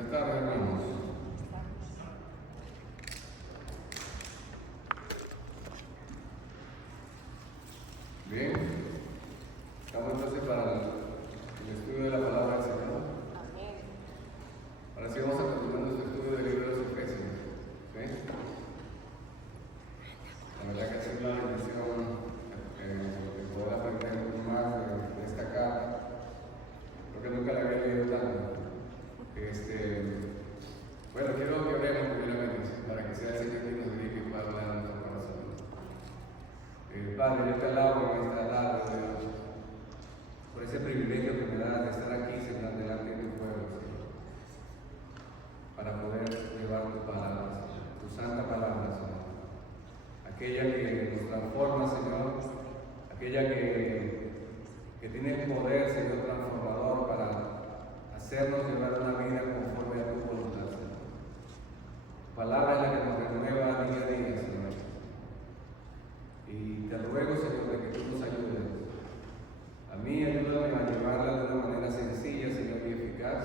Buenas tardes, hermanos. Bien, estamos entonces para el estudio de la palabra del Señor. Amén. Ahora sí vamos a continuar nuestro estudio del libro de los Efesios. ¿Sí? La verdad que ha sido una bendición poder aprender un poco más de esta carta, porque nunca la había leído tanto. Bueno, quiero que oremos primeramente para que sea el Señor quien nos dirija y pueda hablar a nuestro corazón. Padre, yo te alabo en esta tarde, Dios, por ese privilegio que me das de estar aquí, Señor, delante de tu pueblo, Señor, para poder llevar tu palabra, Señor, tu santa palabra, Señor, aquella que nos transforma, Señor, aquella que tiene el poder, Señor, transformador para hacernos llevar una vida conforme a tu voluntad, Señor. Tu palabra es la que nos renueva día a día, Señor. Y te ruego, Señor, de que tú nos ayudes. A mí ayúdame a llevarla de una manera sencilla, Señor, y eficaz.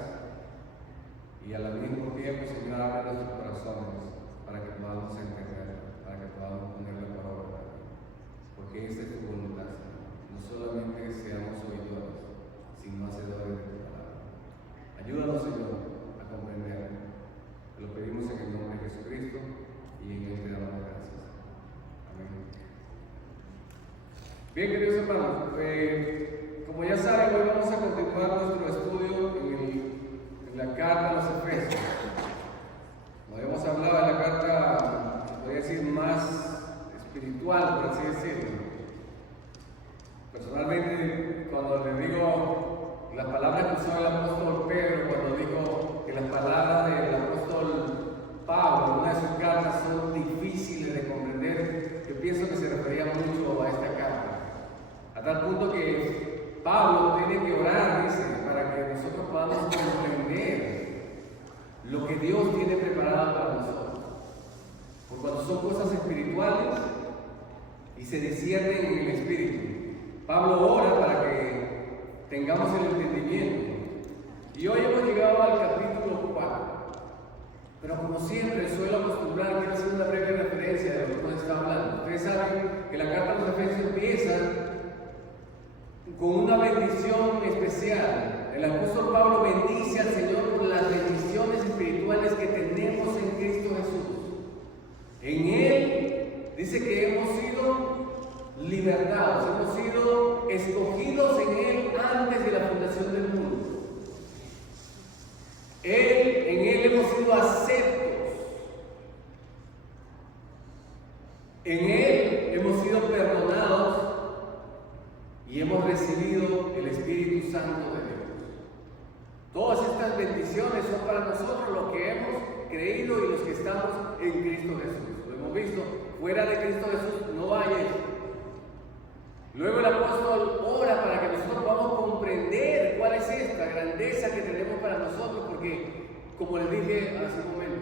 Y al mismo tiempo, Señor, abre nuestros corazones para que podamos entenderla, para que podamos ponerla por obra. Porque esa es tu voluntad, Señor. No solamente seamos oidores, sino hacedores de tu palabra. Ayúdanos, Señor, a comprender. Te lo pedimos en el nombre de Jesucristo y en él te damos gracias. Amén. Bien, queridos hermanos, como ya saben, hoy vamos a continuar nuestro estudio en la carta a los Efesios. Como habíamos hablado de la carta, podría decir, más espiritual, por así decirlo. Personalmente, cuando le digo las palabras que usó el apóstol Pedro, cuando dijo que las palabras del apóstol Pablo en una de sus cartas son difíciles de comprender, yo pienso que se refería mucho a esta carta. A tal punto que Pablo tiene que orar, dice, para que nosotros podamos comprender lo que Dios tiene preparado para nosotros. Porque cuando son cosas espirituales y se disciernen en el espíritu, Pablo ora para que tengamos el entendimiento. Y hoy hemos llegado al capítulo 4. Pero como siempre suelo acostumbrar, quiero hacer una breve referencia de lo que nos está hablando. Ustedes saben que la carta a los Efesios empieza con una bendición especial. El apóstol Pablo bendice al Señor por las bendiciones espirituales que tenemos en Cristo Jesús. En Él dice que hemos sido libertados, hemos sido escogidos en Él antes de la fundación del mundo. En Él hemos sido aceptos. En Él hemos sido perdonados y hemos recibido el Espíritu Santo de Dios. Todas estas bendiciones son para nosotros los que hemos creído y los que estamos en Cristo Jesús. Lo hemos visto, fuera de Cristo Jesús no hay eso. Luego el apóstol ora para que nosotros podamos comprender cuál es esta grandeza que tenemos para nosotros, porque, como les dije hace un momento,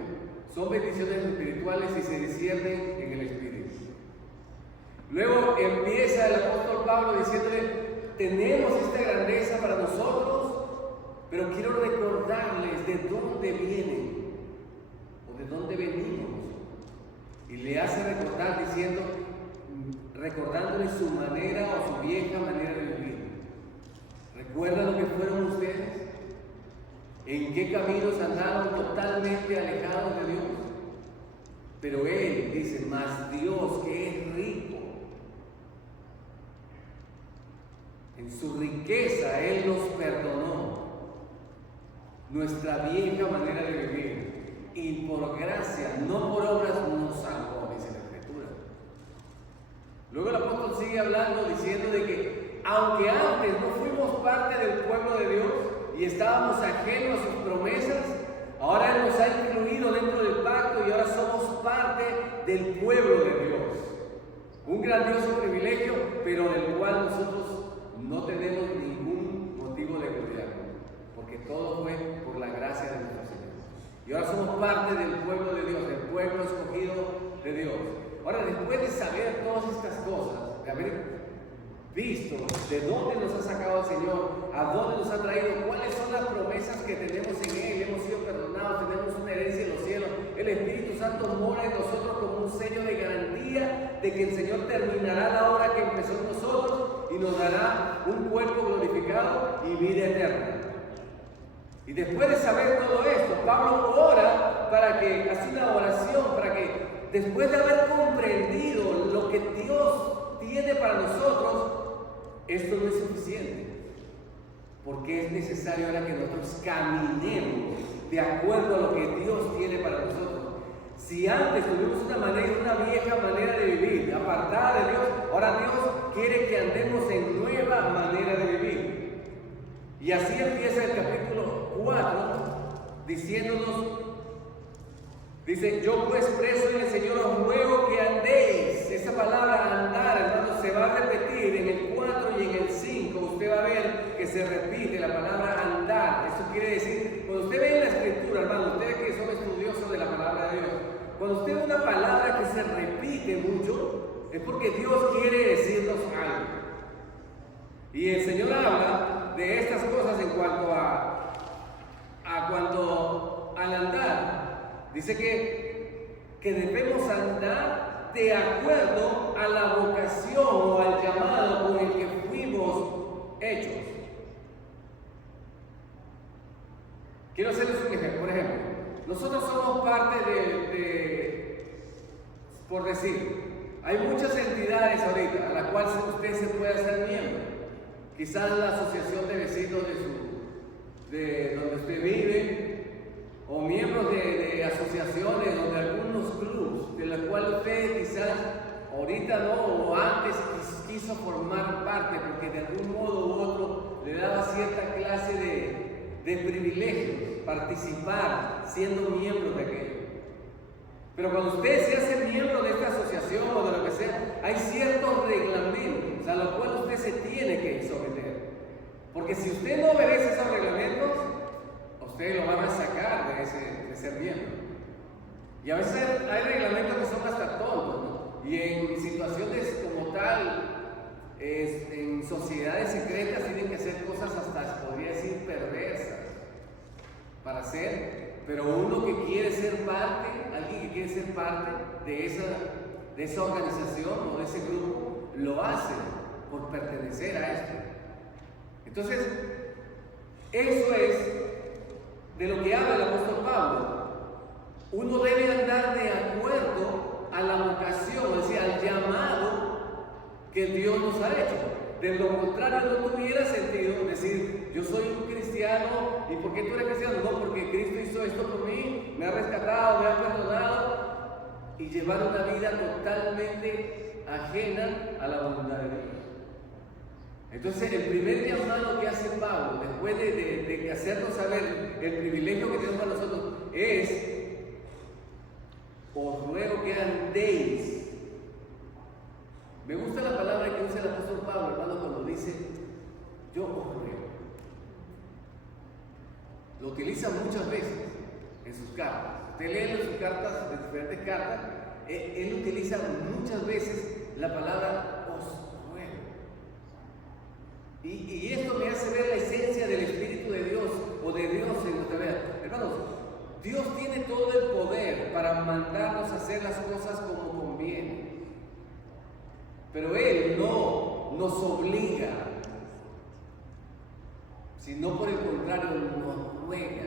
son bendiciones espirituales y se disciernen en el Espíritu. Luego empieza el apóstol Pablo diciéndole, tenemos esta grandeza para nosotros, pero quiero recordarles de dónde vienen o de dónde venimos. Y le hace recordar diciendo, recordándole su manera o su vieja manera de vivir. ¿Recuerdan lo que fueron ustedes? ¿En qué caminos andaron totalmente alejados de Dios? Pero Él dice, más Dios que es rico, en su riqueza Él nos perdonó nuestra vieja manera de vivir y por gracia, no por obras, nos salvó, dice la Escritura. Luego el apóstol sigue hablando diciendo de que aunque antes no fuimos parte del pueblo de Dios y estábamos ajenos a sus promesas, ahora Él nos ha incluido dentro del pacto y ahora somos parte del pueblo de Dios. Un grandioso privilegio, pero del cual nosotros no tenemos ningún motivo de gloriarnos, porque todo fue por la gracia de nuestro Señor. Y ahora somos parte del pueblo de Dios, del pueblo escogido de Dios. Ahora, después de saber todas estas cosas, de haber visto de dónde nos ha sacado el Señor, a dónde nos ha traído, cuáles son las promesas que tenemos en Él, hemos sido perdonados, el Espíritu Santo mora en nosotros como un sello de garantía de que el Señor terminará la obra que empezó en nosotros y nos dará un cuerpo glorificado y vida eterna. Y después de saber todo esto, Pablo ora para que, hace una oración para que después de haber comprendido lo que Dios tiene para nosotros, esto no es suficiente. Porque es necesario ahora que nosotros caminemos de acuerdo a lo que Dios tiene para nosotros. Si antes tuvimos una vieja manera de vivir, apartada de Dios, ahora Dios quiere que andemos en nueva manera de vivir. Y así empieza el capítulo 4, diciéndonos, dice, yo pues preso en el Señor os ruego que andéis. Esa palabra andar, hermanos, se va a repetir en el 4 y en el 5. Usted va a ver que se repite la palabra andar. Eso quiere decir, cuando usted ve en la Escritura, hermanos, ustedes que son estudiosos de la palabra de Dios, cuando usted ve una palabra que se repite mucho, es porque Dios quiere decirnos algo. Y el Señor habla de estas cosas en cuanto al andar. Dice que debemos andar de acuerdo a la vocación o al llamado con el que fuimos hechos. Quiero hacerles un ejemplo. Por ejemplo, nosotros somos parte por decir, hay muchas entidades ahorita a las cuales usted se puede hacer miembro. Quizás la asociación de vecinos de donde usted vive, o miembros de asociaciones o de algunos clubes de los cuales usted quizás ahorita no o antes quiso formar parte porque de algún modo u otro le daba cierta clase de privilegios participar siendo miembro de aquello. Pero cuando usted se hace miembro de esta asociación o de lo que sea, hay ciertos reglamentos a los cuales usted se tiene que someter. Porque si usted no obedece esos reglamentos, ustedes lo van a sacar de ser miembro. Y a veces hay reglamentos que son hasta tontos, ¿no? Y en situaciones como tal, en sociedades secretas tienen que hacer cosas hasta, podría decir, perversas para hacer. Pero uno que quiere ser parte, alguien que quiere ser parte de esa organización o de ese grupo, lo hace por pertenecer a esto. Entonces, eso es de lo que habla el apóstol Pablo. Uno debe andar de acuerdo a la vocación, es decir, al llamado que Dios nos ha hecho. De lo contrario, no tuviera sentido decir, yo soy un cristiano, ¿y por qué tú eres cristiano? No, porque Cristo hizo esto por mí, me ha rescatado, me ha perdonado, y llevar una vida totalmente ajena a la voluntad de Dios. Entonces, el primer llamado que hace Pablo, después de hacernos saber el privilegio que tenemos para nosotros, es: os ruego que andéis. Me gusta la palabra que usa el apóstol Pablo, hermano, cuando dice: yo os ruego. Lo utiliza muchas veces en sus cartas. Usted lee en sus cartas, en diferentes cartas, él utiliza muchas veces la palabra os ruego. Y esto me hace ver la esencia del Espíritu de Dios o de Dios en nuestra vida. Hermanos, Dios tiene todo el poder para mandarnos a hacer las cosas como conviene. Pero Él no nos obliga, sino por el contrario nos ruega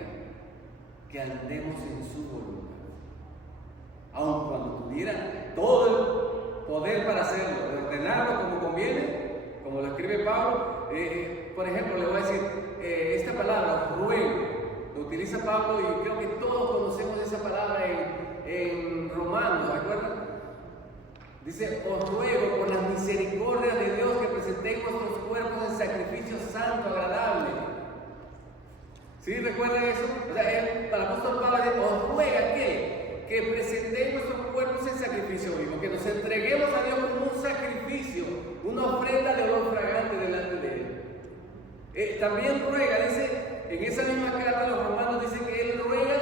que andemos en su voluntad. Aun cuando tuviera todo el poder para hacerlo, de ordenarlo como conviene, como lo escribe Pablo. Por ejemplo, le voy a decir, esta palabra, ruego, lo utiliza Pablo y creo que todos conocemos esa palabra en Romanos, ¿de acuerdo? Dice: os ruego por las misericordias de Dios que presentéis vuestros cuerpos en sacrificio santo, agradable. ¿Sí? ¿Recuerdan eso? O sea, para el apóstol Pablo dice: os ruega que presentéis vuestros cuerpos en sacrificio vivo, que nos entreguemos a Dios como un sacrificio, una ofrenda de olor fragante delante de Él. También ruega, dice, en esa misma carta a los romanos, dice que Él ruega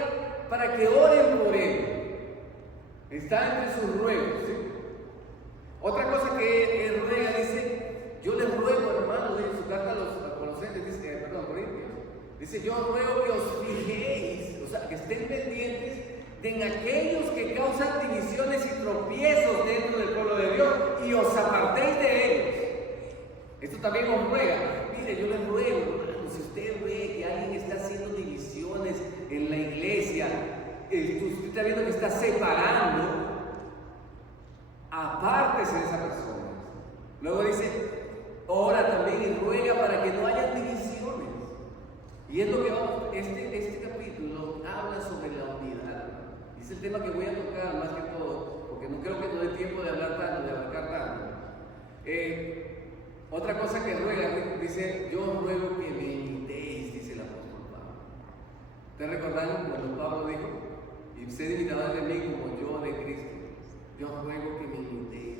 para que oren por Él. Está entre sus ruegos, ¿sí? Otra cosa que Él ruega, dice: yo les ruego, hermanos, en su carta a los Colosenses, Corintios, dice: yo ruego que os fijéis, o sea, que estén pendientes de aquellos que causan divisiones y tropiezos dentro del pueblo de Dios y os apartéis de ellos. Esto también os ruega. Mire, yo les ruego, hermano, si usted ve que alguien está haciendo divisiones en la iglesia, usted está viendo que está separando, apártese de esa persona. Luego dice, ora también y ruega para que no haya divisiones. Y es lo que vamos, este capítulo habla sobre la unidad. Es el tema que voy a tocar más que todo, porque no creo que no dé tiempo de hablar tanto, de abarcar tanto. Otra cosa que ruega, dice, yo ruego que me imitéis, dice el apóstol Pablo. ¿Ustedes recordaron cuando Pablo dijo, y sed imitadores de mí como yo de Cristo? Yo ruego que me imitéis,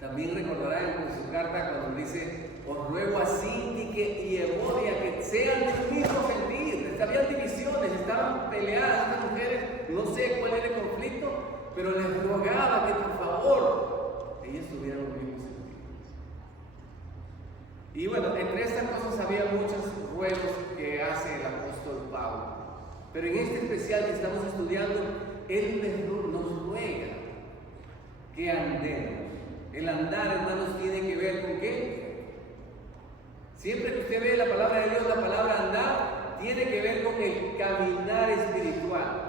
también recordarán en su carta cuando dice, os ruego a Síntique y Evodia que sean del mismo sentir. Habían divisiones, estaban peleadas estas mujeres, no sé cuál era el conflicto, pero les rogaba que por favor ellas tuvieran el mismo sentir. Y bueno, entre estas cosas había muchos ruegos que hace el apóstol Pablo, pero en este especial que estamos estudiando, él nos ruega que andemos. El andar, hermanos, tiene que ver con qué. Siempre que usted ve la palabra de Dios, la palabra andar, tiene que ver con el caminar espiritual.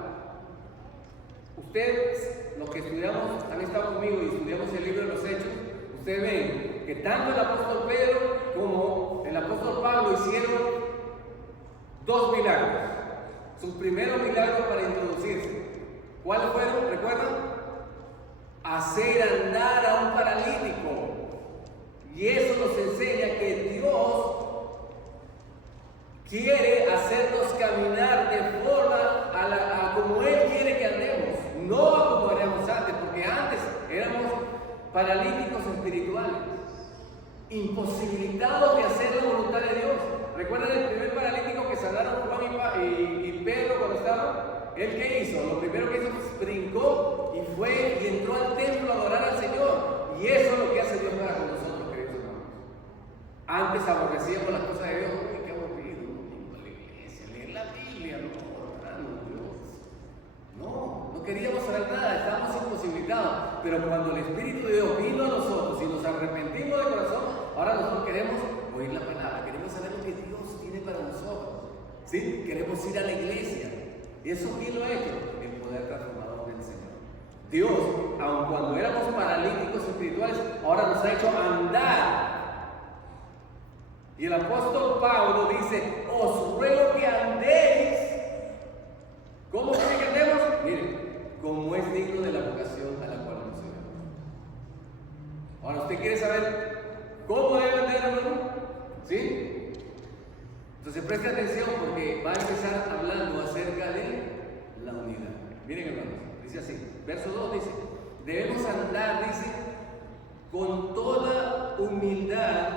Ustedes, los que estudiamos, han estado conmigo y estudiamos el libro de los Hechos, ustedes ven que tanto el apóstol Pedro como el apóstol Pablo hicieron dos milagros. Sus primeros milagros para introducirse. ¿Cuáles fueron? ¿Recuerdan? Hacer andar a un paralítico. Y eso nos enseña que Dios quiere hacernos caminar de forma a como Él quiere que andemos, no a como éramos antes, porque antes éramos paralíticos espirituales, imposibilitados de hacer la voluntad de Dios. ¿Recuerdan el primer paralítico que sanaron Juan y Pedro cuando estaban? ¿Él qué hizo? Lo primero que hizo fue brincó y fue y entró al templo a adorar al Señor. Y eso es lo que hace Dios para con nosotros, queridos hermanos. Antes aborrecíamos las cosas de Dios. ¡Uy, qué aburrido! No, la iglesia, leer la Biblia, no, orando, Dios. No queríamos saber nada, estábamos imposibilitados. Pero cuando el Espíritu de Dios vino a nosotros y nos arrepentimos de corazón, ahora nosotros queremos oír la palabra, queremos saber lo que Dios tiene para nosotros. ¿Sí? Queremos ir a la iglesia. ¿Y eso quién lo ha hecho? El poder transformador del Señor. Dios, aun cuando éramos paralíticos espirituales, ahora nos ha hecho andar. Y el apóstol Pablo dice, os ruego que andéis. ¿Cómo quiere que andemos? Miren, como es digno de la vocación a la cual nos llamamos. Ahora, ¿usted quiere saber cómo debe andar, hermano? ¿Sí? Entonces preste atención porque va a empezar hablando acerca de la unidad. Miren, hermanos, dice así, verso 2 dice, debemos andar, dice, con toda humildad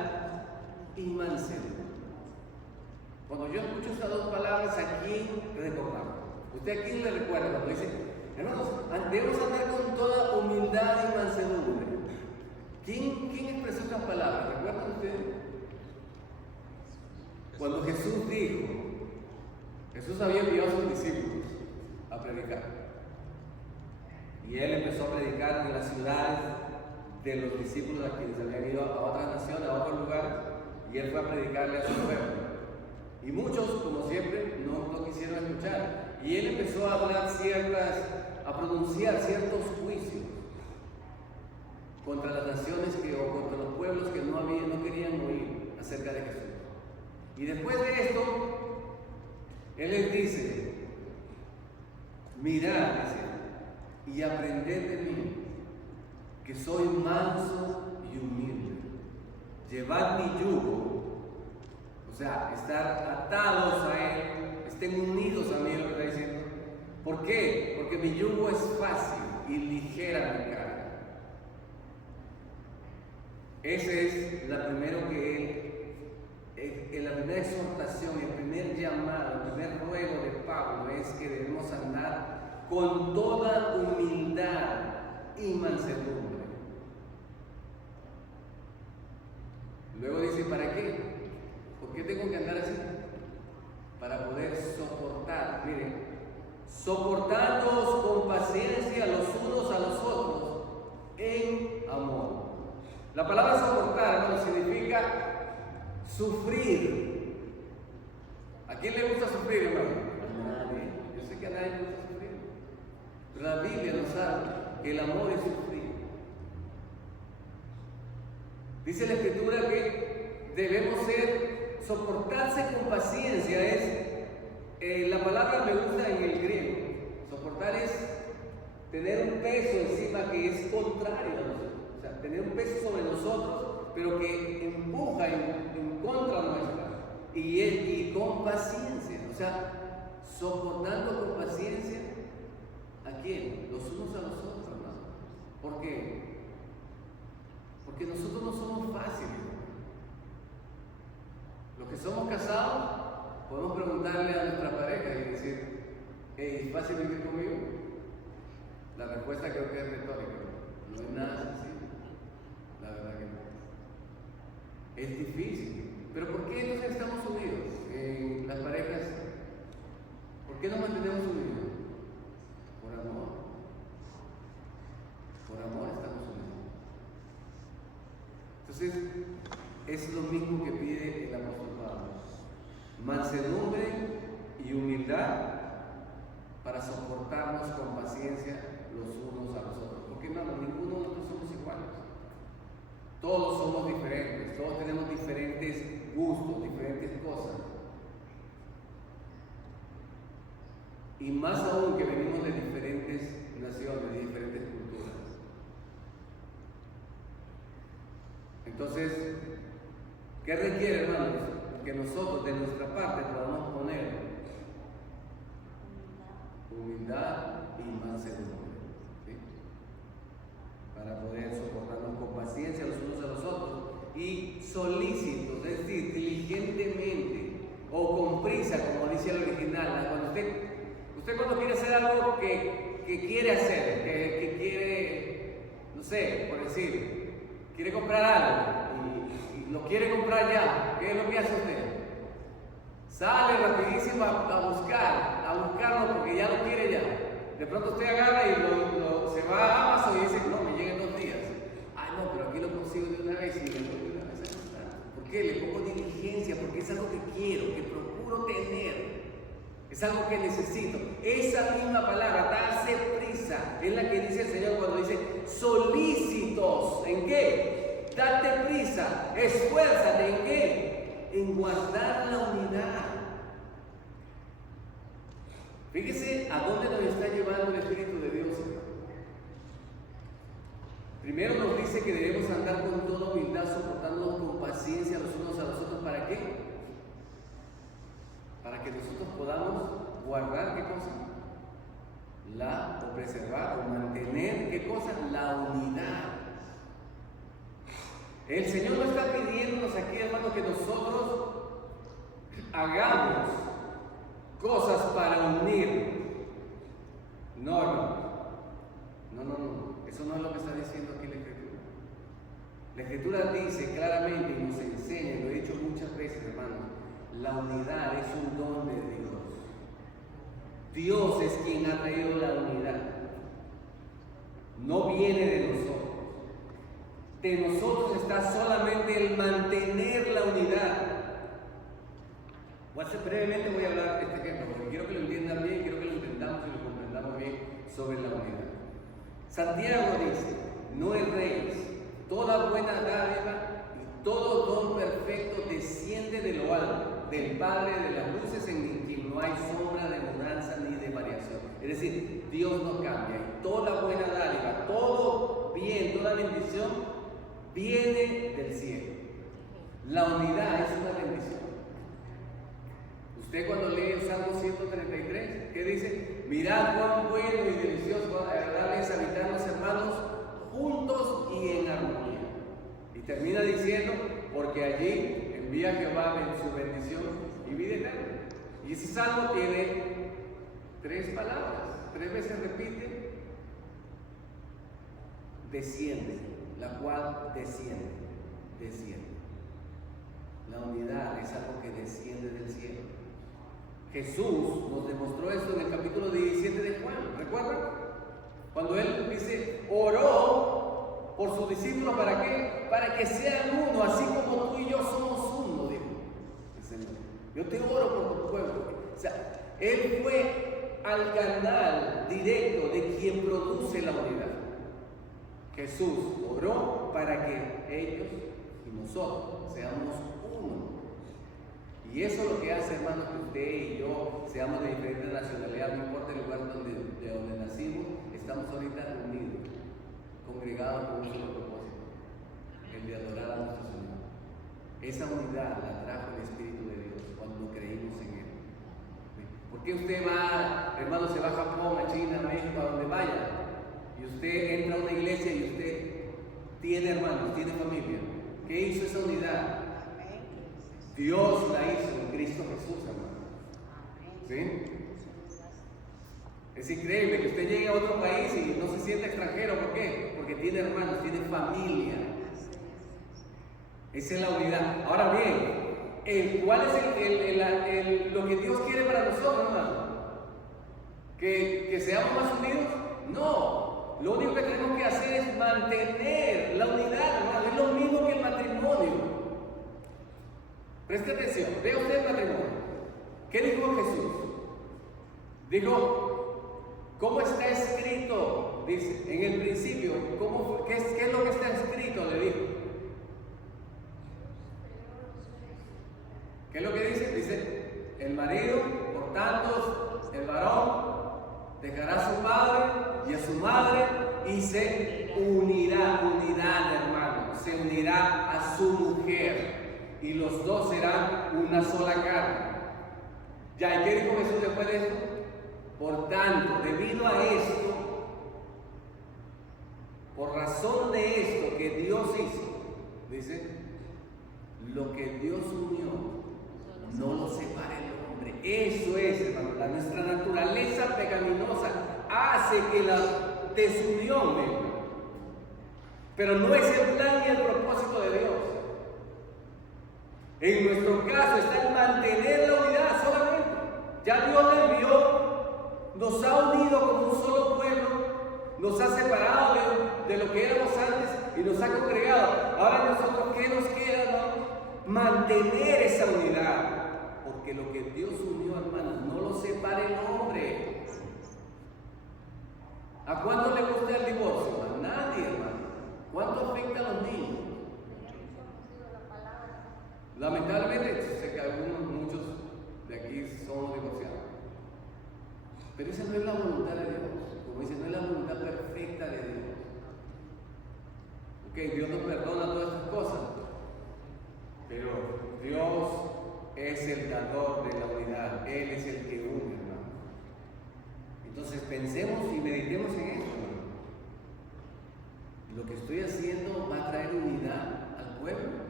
y mansedumbre. Cuando yo escucho estas dos palabras, ¿a quién recordamos? ¿Usted a quién le recuerda cuando dice, hermanos, debemos andar con toda humildad y mansedumbre? ¿Quién expresó estas palabras? ¿Recuerdan ustedes? Cuando Jesús dijo, Jesús había enviado a sus discípulos a predicar. Y Él empezó a predicar en las ciudades de los discípulos a quienes habían ido a otras naciones, a otros lugares, y Él fue a predicarle a su pueblo. Y muchos, como siempre, no lo quisieron escuchar. Y Él empezó a hablar a pronunciar ciertos juicios contra las naciones o contra los pueblos que no querían oír acerca de Jesús. Y después de esto, Él les dice, mirad, dice, y aprended de mí, que soy manso y humilde. Llevad mi yugo, o sea, estar atados a Él, estén unidos a mí, lo que está diciendo. ¿Por qué? Porque mi yugo es fácil y ligera mi carga. Ese es la primera exhortación, el primer llamado, el primer ruego de Pablo es que debemos andar con toda humildad y mansedumbre. Luego dice, ¿para qué? ¿Por qué tengo que andar así? Para poder soportar. Miren, soportándoos con paciencia los unos a los otros en amor. La palabra soportar, hermano, significa sufrir. ¿A quién le gusta sufrir, hermano? A nadie. Yo sé que a nadie le gusta sufrir. Pero la Biblia nos habla que el amor es sufrir. Dice la Escritura que debemos soportarse con paciencia. La palabra me gusta en el griego. Soportar es tener un peso encima que es contrario a nosotros. O sea, tener un peso sobre nosotros, pero que empuja en contra nuestra. Y con paciencia. O sea, soportando con paciencia, ¿a quién? Los unos a los otros, hermano. ¿Por qué? Porque nosotros no somos fáciles. Los que somos casados, podemos preguntarle a nuestra pareja y decir, ¿es fácil vivir conmigo? La respuesta creo que es retórica. No es nada sencillo. La verdad que no. Es difícil. Pero ¿por qué entonces estamos unidos? Las parejas, ¿por qué nos mantenemos unidos? Por amor. Por amor estamos unidos. Entonces, es lo mismo que pide el apóstol Pablo. Mansedumbre y humildad para soportarnos con paciencia los unos a los otros. Porque ninguno de nosotros somos iguales. Todos somos diferentes, todos tenemos diferentes gustos, diferentes cosas. Y más aún que venimos de diferentes naciones, de diferentes culturas. Entonces, ¿qué requiere, hermanos? Que nosotros de nuestra parte podamos poner humildad y mansedumbre, ¿sí? Para poder soportarnos con paciencia los unos a los otros y solícitos, es decir, diligentemente o con prisa, como dice el original. Cuando usted cuando quiere hacer algo que quiere hacer, que quiere, no sé, por decir, quiere comprar algo y lo quiere comprar ya, ¿qué es lo que hace usted? Sale rapidísimo a buscarlo porque ya lo quiere ya. De pronto usted agarra y se va a Amazon y dice, no, me llega en 2 días. Ay, no, pero aquí lo consigo de una vez y me lo de una vez. ¿Por qué? Le pongo diligencia, porque es algo que quiero, que procuro tener. Es algo que necesito. Esa misma palabra, darse prisa, es la que dice el Señor cuando dice solícitos. ¿En qué? Date prisa, esfuérzate. ¿En qué? En guardar la unidad. Fíjese a dónde nos está llevando el Espíritu de Dios. Primero nos dice que debemos andar con toda humildad, soportándonos con paciencia los unos a los otros. ¿Para qué? Para que nosotros podamos guardar, ¿qué cosa? O preservar o mantener, ¿qué cosa? La unidad. El Señor no está pidiéndonos aquí, hermano, que nosotros hagamos cosas para unir. No, hermano. No. Eso no es lo que está diciendo aquí la Escritura. La Escritura dice claramente y nos enseña, y lo he dicho muchas veces, hermano, la unidad es un don de Dios. Dios es quien ha traído la unidad. No viene de nosotros. De nosotros está solamente el mantener la unidad. Brevemente voy a hablar de este ejemplo, porque quiero que lo entiendan bien, quiero que lo entendamos y lo comprendamos bien sobre la unidad. Santiago dice, no erréis, toda buena dádiva y todo don perfecto desciende de lo alto, del Padre de las luces, en quien no hay sombra de mudanza ni de variación. Es decir, Dios no cambia y toda buena dádiva, todo bien, toda bendición viene del cielo. La unidad es una bendición. Usted cuando lee el Salmo 133, ¿qué dice? Mirad cuán bueno y delicioso, agradable es habitar los hermanos juntos y en armonía. Y termina diciendo, porque allí envía Jehová su bendición y vida eterna. Y ese salmo tiene 3 palabras, 3 veces repite, desciende, la cual desciende. La unidad es algo que desciende del cielo. Jesús nos demostró esto en el capítulo 17 de Juan, ¿recuerdan? Cuando Él dice, oró por sus discípulos, ¿para qué? Para que sean uno, así como tú y yo somos uno, dijo el Señor. Yo te oro por tu pueblo. O sea, Él fue al canal directo de quien produce la unidad. Jesús oró para que ellos y nosotros seamos uno. Y eso es lo que hace, hermanos, que usted y yo seamos de diferentes nacionalidades, no importa el lugar de donde nacimos, estamos ahorita reunidos, congregados con un solo propósito, el de adorar a nuestro Señor. Esa unidad la trajo el Espíritu de Dios cuando creímos en Él. ¿Por qué usted va, hermano, se va a Japón, a China, a México, a donde vaya, y usted entra a una iglesia y usted tiene hermanos, tiene familia? ¿Qué hizo esa unidad? Dios la hizo en Cristo Jesús, hermano. ¿Sí? Es increíble que usted llegue a otro país y no se sienta extranjero. ¿Por qué? Porque tiene hermanos, tiene familia. Esa es la unidad. Ahora bien, ¿cuál es lo que Dios quiere para nosotros, hermano? ¿Que seamos más unidos? No. Lo único que tenemos que hacer es mantener la unidad, hermano. Es lo mismo que el matrimonio. Preste atención, vea usted el matrimonio. ¿Qué dijo Jesús? Dijo, ¿cómo está escrito? Dice, en el principio, ¿qué es lo que está escrito? Le dijo. ¿Qué es lo que dice? Dice, el marido, por tanto, el varón, dejará a su padre y a su madre y se unirá, hermano, se unirá a su mujer. Y los dos serán una sola carne. Ya, ¿y qué dijo Jesús después de esto? Por tanto, debido a esto, por razón de esto que Dios hizo, dice, lo que Dios unió, no lo separe el hombre. Eso es, hermano, nuestra naturaleza pecaminosa hace que la desunión venga. Pero no es el plan y el propósito de Dios. En nuestro caso está el mantener la unidad solamente. Ya Dios la envió, nos ha unido como un solo pueblo, nos ha separado de lo que éramos antes y nos ha congregado. Ahora nosotros, ¿qué nos queda, no? Mantener esa unidad. Porque lo que Dios unió, hermanos, no lo separe el hombre. ¿A cuánto le gusta el divorcio? A nadie, hermano. ¿Cuánto afecta a los niños? Lamentablemente, sé que muchos de aquí somos divorciados. Pero esa no es la voluntad de Dios. Como dice, no es la voluntad perfecta de Dios. Ok, Dios nos perdona todas estas cosas. Pero Dios es el dador de la unidad. Él es el que une, hermano. Entonces pensemos y meditemos en esto, hermano. Lo que estoy haciendo va a traer unidad al pueblo.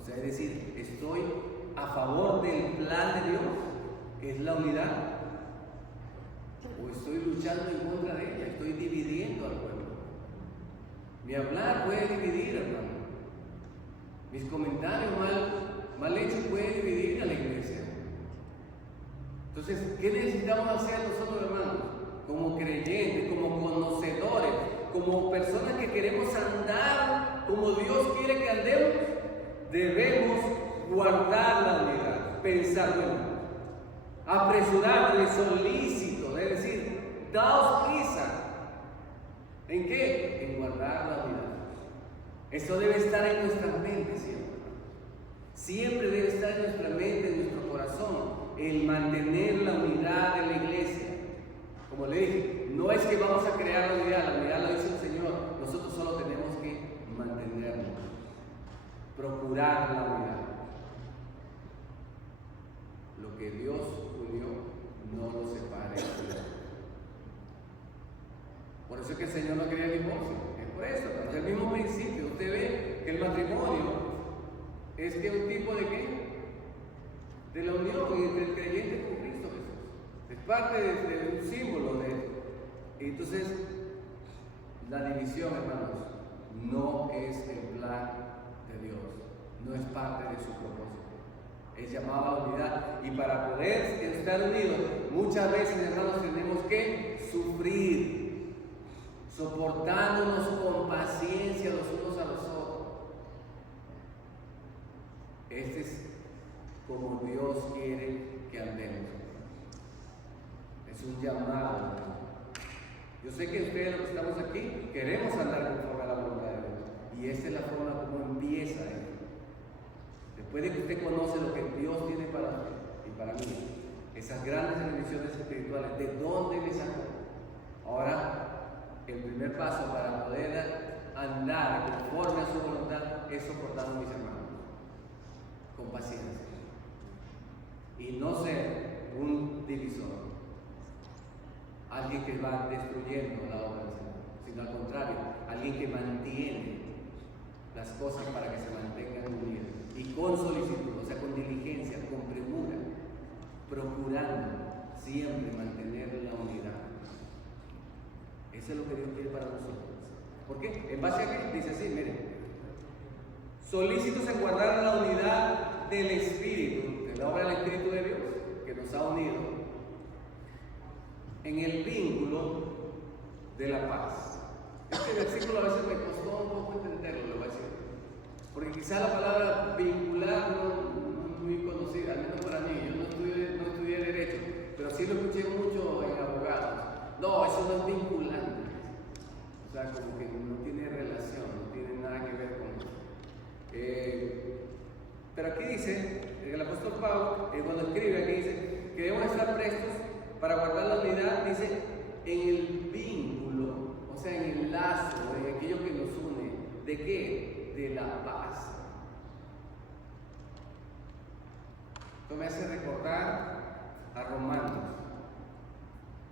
O sea, es decir, estoy a favor del plan de Dios, que es la unidad, o estoy luchando en contra de ella, estoy dividiendo al pueblo. Mi hablar puede dividir, hermano. Mis comentarios mal hechos pueden dividir a la iglesia. Entonces, ¿qué necesitamos hacer nosotros, hermanos? Como creyentes, como conocedores, como personas que queremos andar como Dios quiere que andemos, debemos guardar la unidad, pensar, bueno, apresurarnos, solícitos, es decir, daos prisa. ¿En qué? En guardar la unidad. Eso debe estar en nuestras mentes siempre. Siempre debe estar en nuestra mente, en nuestro corazón, el mantener la unidad de la iglesia. Como le dije, no es que vamos a crear la unidad la hizo el Señor. Nosotros solo tenemos que mantenernos, procurar la unidad. Lo que Dios unió, no lo separe. Por eso es que el Señor no quería el divorcio. Es por eso, desde el mismo principio, usted ve que el matrimonio es que un tipo de qué? De la unión entre el creyente con Cristo Jesús. Es parte de un símbolo de. Entonces, la división, hermanos, no es el plan de Dios, no es parte de su propósito. Es llamado a la unidad. Y para poder estar unidos, muchas veces, hermanos, tenemos que sufrir, soportándonos con paciencia los unos a los otros. Este es como Dios quiere que andemos. Es un llamado. Yo sé que ustedes, los que estamos aquí, queremos andar conforme a la voluntad de Dios. Y esta es la forma como empieza esto. Después de que usted conoce lo que Dios tiene para usted y para mí, esas grandes bendiciones espirituales, ¿de dónde le sacó? Ahora, el primer paso para poder andar conforme a su voluntad es soportando a mis hermanos con paciencia y no ser un divisor, alguien que va destruyendo la obra del Señor, sino al contrario, alguien que mantiene las cosas para que se mantengan unidas y con solicitud, o sea, con diligencia, con premura, procurando siempre mantener la unidad. Eso es lo que Dios quiere para nosotros. ¿Por qué? En base a qué dice así, miren, solícitos en guardar la unidad del Espíritu, de la obra del Espíritu de Dios, que nos ha unido, en el vínculo de la paz. Este versículo a veces me costó un poco entenderlo, lo voy a decir. Porque quizá la palabra vincular no es muy conocida, al menos para mí. Yo no estudié Derecho, pero sí lo escuché mucho en abogados. No, eso no es vinculante. O sea, como que no tiene relación, no tiene nada que ver con eso. Pero aquí dice, el apóstol Pablo, cuando escribe aquí dice que debemos estar prestos para guardar la unidad, dice, en el vínculo, o sea, en el lazo, en aquello que nos une. ¿De qué? De la paz. Esto me hace recordar a Romanos,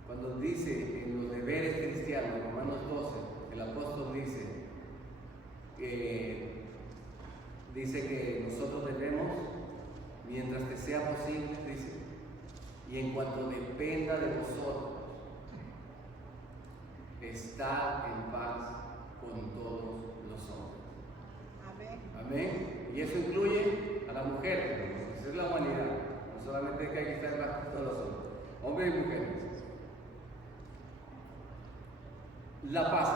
cuando dice en los deberes cristianos, en Romanos 12, el apóstol dice que nosotros debemos, mientras que sea posible, dice, y en cuanto dependa de vosotros, estar en paz con todos los hombres. Amén. Amén. Y eso incluye a las mujeres, esa es la humanidad. No solamente que hay que estar en paz con todos los hombres, hombres y mujeres. La paz,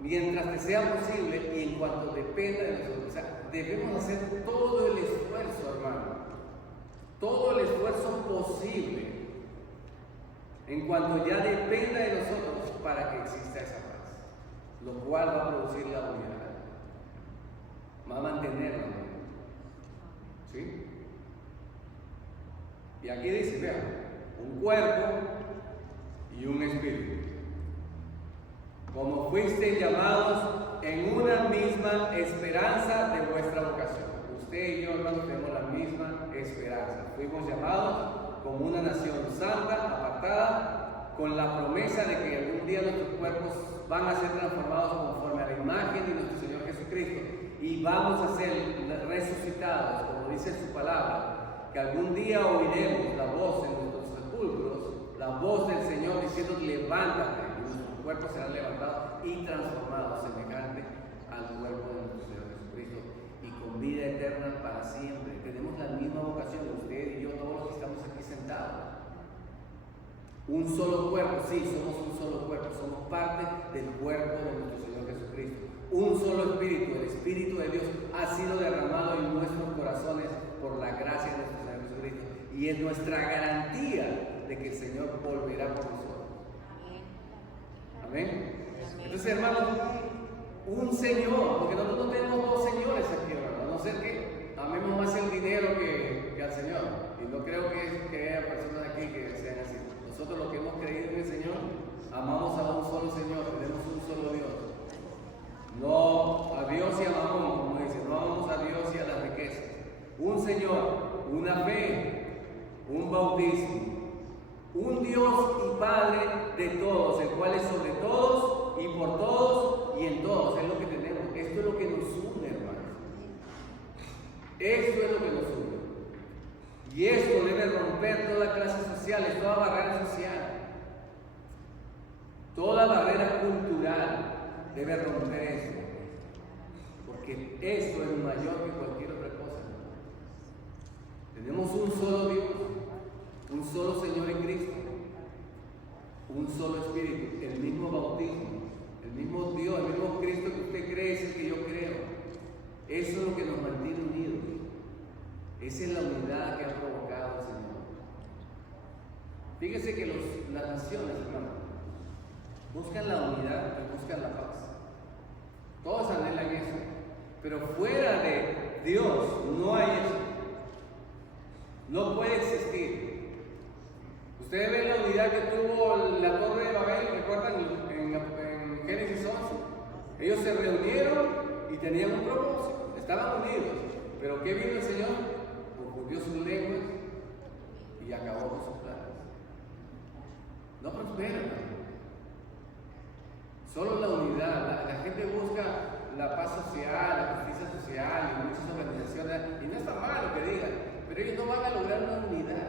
mientras que sea posible y en cuanto dependa de nosotros. O sea, debemos hacer todo el esfuerzo, hermano, todo el esfuerzo posible en cuanto ya dependa de nosotros para que exista esa paz, lo cual va a producir la unidad, va a mantenerla, ¿sí? Y aquí dice, vean, un cuerpo y un espíritu, como fuisteis llamados en una misma esperanza de vuestra vocación. Usted y yo, hermanos, tenemos la misma esperanza. Fuimos llamados como una nación santa, apartada, con la promesa de que algún día nuestros cuerpos van a ser transformados conforme a la imagen de nuestro Señor Jesucristo y vamos a ser resucitados, como dice su palabra, que algún día oiremos la voz en nuestros sepulcros, la voz del Señor diciendo, levántate, y nuestros cuerpos serán levantados y transformados semejante al cuerpo de nuestro Señor Jesucristo y con vida eterna para siempre. Tenemos la misma vocación, usted y yo, todos los que estamos aquí sentados. Un solo cuerpo, sí, somos un solo cuerpo, somos parte del cuerpo de nuestro Señor Jesucristo. Un solo espíritu, el Espíritu de Dios ha sido derramado en nuestros corazones por la gracia de nuestro Señor Jesucristo. Y es nuestra garantía de que el Señor volverá por nosotros. Amén. Entonces, hermanos, un Señor, porque nosotros no tenemos dos señores aquí, hermano, a no ser que amemos más el dinero que al Señor. Y no creo que haya personas aquí que sean así. Nosotros los que hemos creído en el Señor, amamos a un solo Señor, tenemos un solo Dios. No a Dios y a Mamón, como dice, no amamos a Dios y a las riquezas. Un Señor, una fe, un bautismo, un Dios y Padre de todos, el cual es sobre todos y por todos y en todos. Es lo que tenemos. Esto es lo que nos une, hermanos. Esto es lo que nos une. Y esto debe romper toda clase social, toda barrera social, toda barrera cultural debe romper esto, porque esto es mayor que cualquier otra cosa. Tenemos un solo Dios, un solo Señor en Cristo, un solo Espíritu, el mismo bautismo, el mismo Dios, el mismo Cristo que usted cree, es el que yo creo. Eso es lo que nos mantiene unidos. Esa es la unidad que ha provocado el Señor. Fíjese que las naciones, hermano, buscan la unidad y buscan la paz. Todos anhelan eso. Pero fuera de Dios no hay eso. No puede existir. Ustedes ven la unidad que tuvo la Torre de Babel, ¿recuerdan en Génesis 11? Ellos se reunieron y tenían un propósito, estaban unidos. Pero ¿qué vino el Señor? Confundió sus lenguas y acabó con sus planes. No prosperan. Solo la unidad. La gente busca la paz social, la justicia social y muchas organizaciones, y no está mal lo que digan, pero ellos no van a lograr una unidad.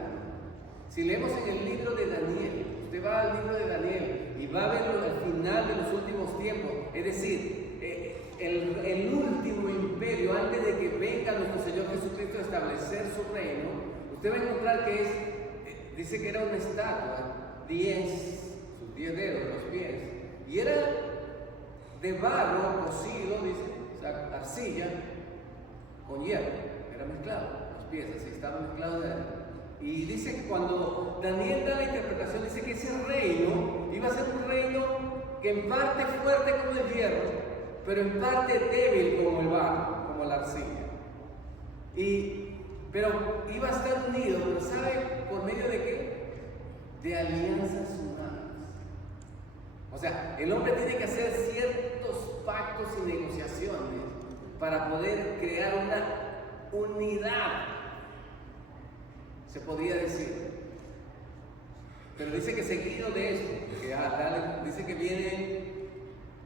Si leemos en el libro de Daniel, usted va al libro de Daniel y va a ver al final de los últimos tiempos, es decir, el último imperio, antes de que venga nuestro Señor Jesucristo a establecer su reino, usted va a encontrar que dice que era una estatua, sus 10 dedos, los pies, y era de barro cocido, dice, o sea, arcilla, con hierro, era mezclado, los pies así estaban mezclados de él. Y dice que cuando Daniel da la interpretación, dice que ese reino iba a ser un reino que en parte fuerte como el hierro, pero en parte débil como el barro, como la arcilla. Pero iba a estar unido, pero ¿sabe por medio de qué? De alianzas humanas. O sea, el hombre tiene que hacer ciertos pactos y negociaciones para poder crear una unidad, se podría decir. Pero dice que seguido de eso, dice que viene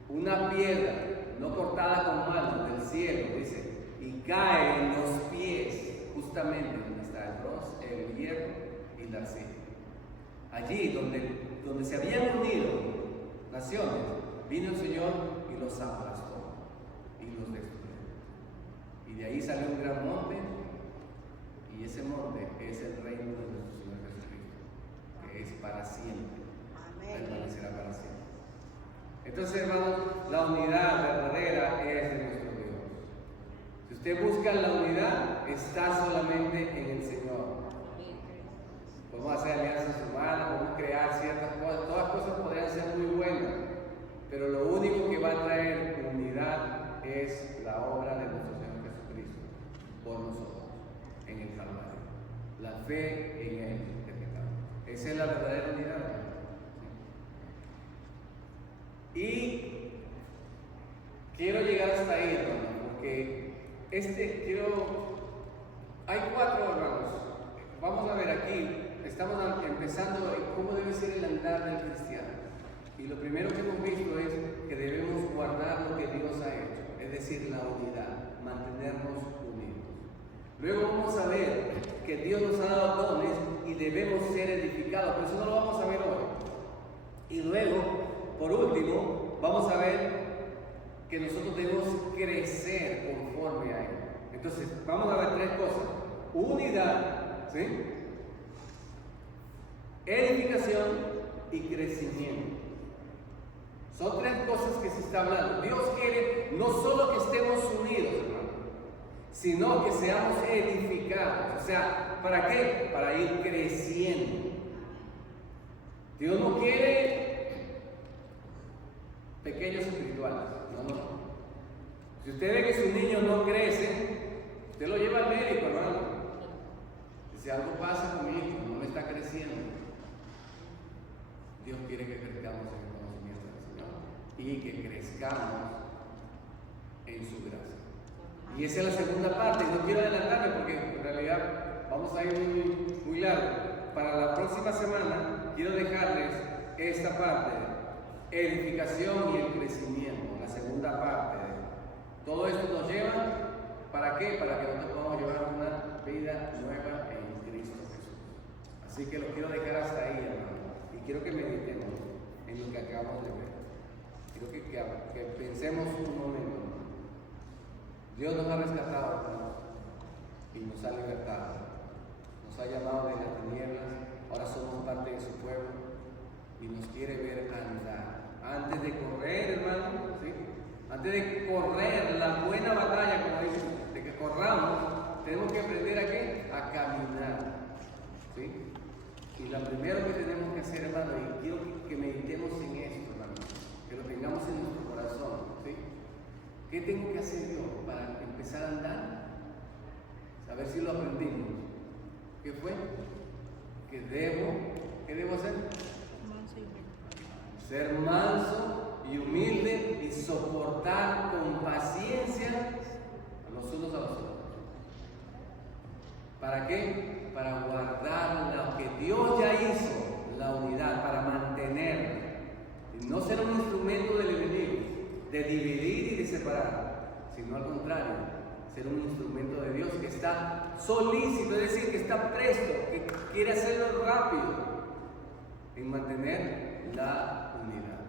una piedra no cortada con manos del cielo, dice, y cae en los pies, justamente donde está el hierro y la arcilla. Allí donde se habían unido naciones, vino el Señor y los aplastó y los destruyó. Y de ahí salió un gran monte, y ese monte es el reino de nuestro Señor Jesucristo, que es para siempre, permanecerá para siempre. Entonces, hermanos, la unidad verdadera es de nuestro Dios. Si usted busca la unidad, está solamente en el Señor. Podemos hacer alianzas humanas, podemos crear ciertas cosas, todas cosas podrían ser muy buenas, pero lo único que va a traer unidad es la obra de nuestro Señor Jesucristo por nosotros en el Calvario, la fe en Él. Esa es la verdadera unidad. Y quiero llegar hasta ahí, hermano, porque hay 4 hermanos. Vamos a ver aquí. Estamos empezando en cómo debe ser el andar del cristiano. Y lo primero que hemos visto es que debemos guardar lo que Dios ha hecho, es decir, la unidad, mantenernos unidos. Luego vamos a ver que Dios nos ha dado dones y debemos ser edificados, pero eso no lo vamos a ver hoy. Y luego, por último, vamos a ver que nosotros debemos crecer conforme a Él. Entonces, vamos a ver 3 cosas. Unidad, ¿sí? Edificación y crecimiento. Son 3 cosas que se está hablando. Dios quiere no solo que estemos unidos, hermano, sino que seamos edificados. O sea, ¿para qué? Para ir creciendo. Dios no quiere pequeños espirituales. No. Si usted ve que su niño no crece, usted lo lleva al médico, hermano. Si algo pasa con mi hijo, no está creciendo. Dios quiere que crezcamos en el conocimiento del Señor y que crezcamos en su gracia. Y esa es la segunda parte. No quiero adelantarme porque en realidad vamos a ir muy largo. Para la próxima semana quiero dejarles esta parte, edificación y el crecimiento, la segunda parte. Todo esto nos lleva, ¿para qué? Para que nosotros podamos llevar una vida nueva en Cristo Jesús. Así que lo quiero dejar hasta ahí, hermano. Y quiero que meditemos en lo que acabamos de ver. Quiero que pensemos un momento. Dios nos ha rescatado, hermanos, y nos ha libertado. ha llamado de las tinieblas, ahora somos parte de su pueblo y nos quiere ver andar. Antes de correr, hermano, ¿sí? Antes de correr la buena batalla, como dicen, de que corramos, tenemos que aprender a qué? A caminar, ¿sí? Y lo primero que tenemos que hacer, hermano, y quiero que meditemos en esto, hermano, que lo tengamos en nuestro corazón, ¿sí? ¿Qué tengo que hacer yo para empezar a andar? A ver si lo aprendimos. ¿Qué fue? ¿Qué debo hacer? Ser manso y humilde y soportar con paciencia a los unos a los otros. ¿Para qué? Para guardar lo que Dios ya hizo, la unidad, para mantenerla. Y no ser un instrumento del enemigo, de dividir y de separar, sino al contrario, ser un instrumento de Dios que está solícito, es decir, que está presto, que quiere hacerlo rápido en mantener la unidad.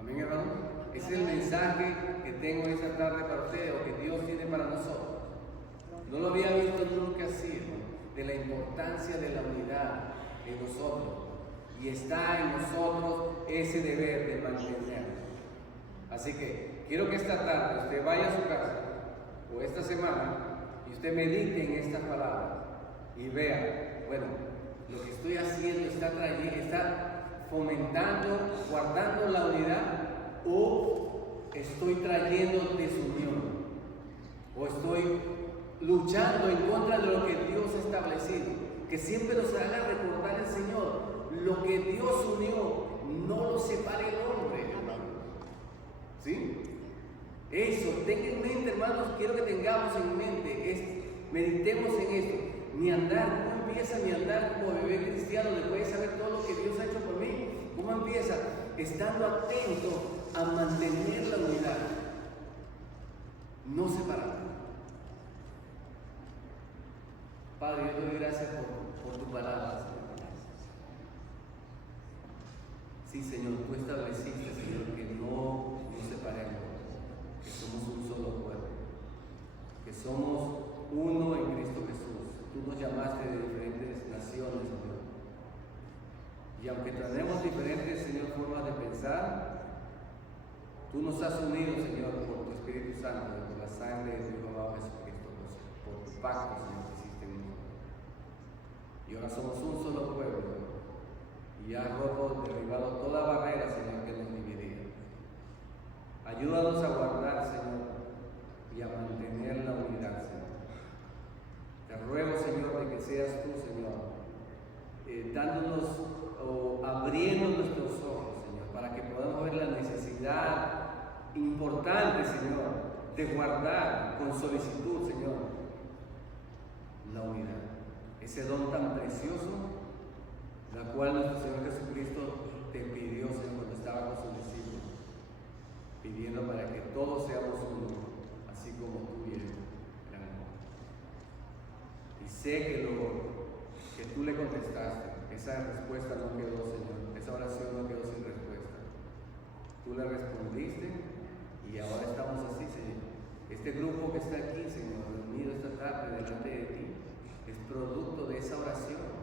Amén, hermanos. Ese es el mensaje que tengo esta tarde para ustedes, o que Dios tiene para nosotros. No lo había visto nunca así, hermano, de la importancia de la unidad en nosotros. Y está en nosotros ese deber de mantenerlo. Así que quiero que esta tarde usted vaya a su casa, o esta semana, y usted medite en estas palabras y vea, bueno, lo que estoy haciendo está fomentando, guardando la unidad, o estoy trayendo desunión, o estoy luchando en contra de lo que Dios ha establecido. Que siempre nos haga recordar el Señor, lo que Dios unió, no lo separe el hombre, hermano. ¿Sí? Eso, tenga en mente, hermanos, quiero que tengamos en mente, meditemos en esto. Mi andar, ¿cómo empieza mi andar como bebé cristiano después de saber todo lo que Dios ha hecho por mí? ¿Cómo empieza? Estando atento a mantener la unidad, no separarla. Padre, yo te doy gracias por tu palabra, Señor. Sí, Señor, tú estableciste, Señor, que no nos separemos, que somos un solo cuerpo, que somos uno en Cristo Jesús. Tú nos llamaste de diferentes naciones, Señor. Y aunque tenemos diferentes, Señor, formas de pensar, tú nos has unido, Señor, por tu Espíritu Santo, por la sangre de tu amado Jesucristo, por tu pacto, Señor, que hiciste en nosotros. Y ahora somos un solo pueblo, y has roto, derribado toda barrera, Señor, que nos dividía. Ayúdanos a guardar, Señor, y a mantener la unidad, Señor. Te ruego, Señor, de que seas tú, Señor, dándonos o abriendo nuestros ojos, Señor, para que podamos ver la necesidad importante, Señor, de guardar con solicitud, Señor, la unidad. Ese don tan precioso, la cual nuestro Señor Jesucristo te pidió, Señor, cuando estaba con sus discípulos, pidiendo para que todos seamos uno, así como tú y Él eran uno. Y sé que tú le contestaste, esa respuesta no quedó, Señor, esa oración no quedó sin respuesta. Tú le respondiste y ahora estamos así, Señor. Este grupo que está aquí, Señor, reunido esta tarde delante de ti, es producto de esa oración.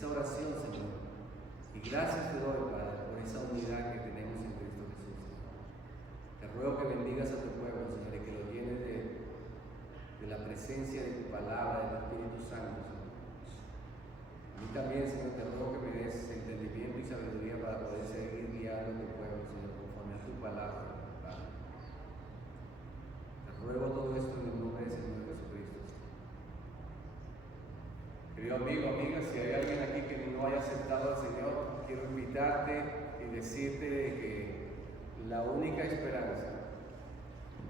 Señor. Y gracias te doy, Padre, por esa unidad que tenemos en Cristo Jesús. Te ruego que bendigas a tu pueblo, Señor, y que lo llenes de la presencia de tu palabra, del Espíritu Santo, Señor. A mí también, Señor, te ruego que me des entendimiento y sabiduría para poder seguir guiando a tu pueblo, Señor, conforme a tu palabra, Padre. Te ruego todo esto en el nombre del Señor Jesucristo. Querido amigo, amiga, si hay alguien aquí que no haya aceptado al Señor, quiero invitarte y decirte que la única esperanza,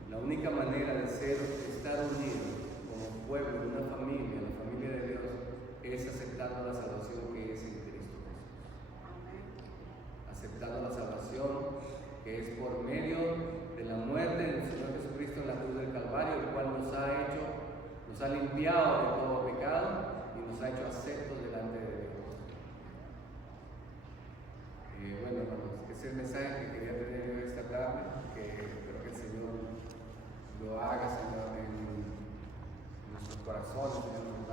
la única manera de estar unidos como pueblo, una familia, la familia de Dios, es aceptando la salvación que es en Cristo Jesús. Aceptando la salvación que es por medio de la muerte del Señor Jesucristo en la cruz del Calvario, el cual nos ha limpiado de todo pecado y nos ha hecho aceptos delante de Dios. Bueno, hermanos, ese es el mensaje que quería tener yo esta tarde, que espero que el Señor lo haga, Señor, en corazones, Señor.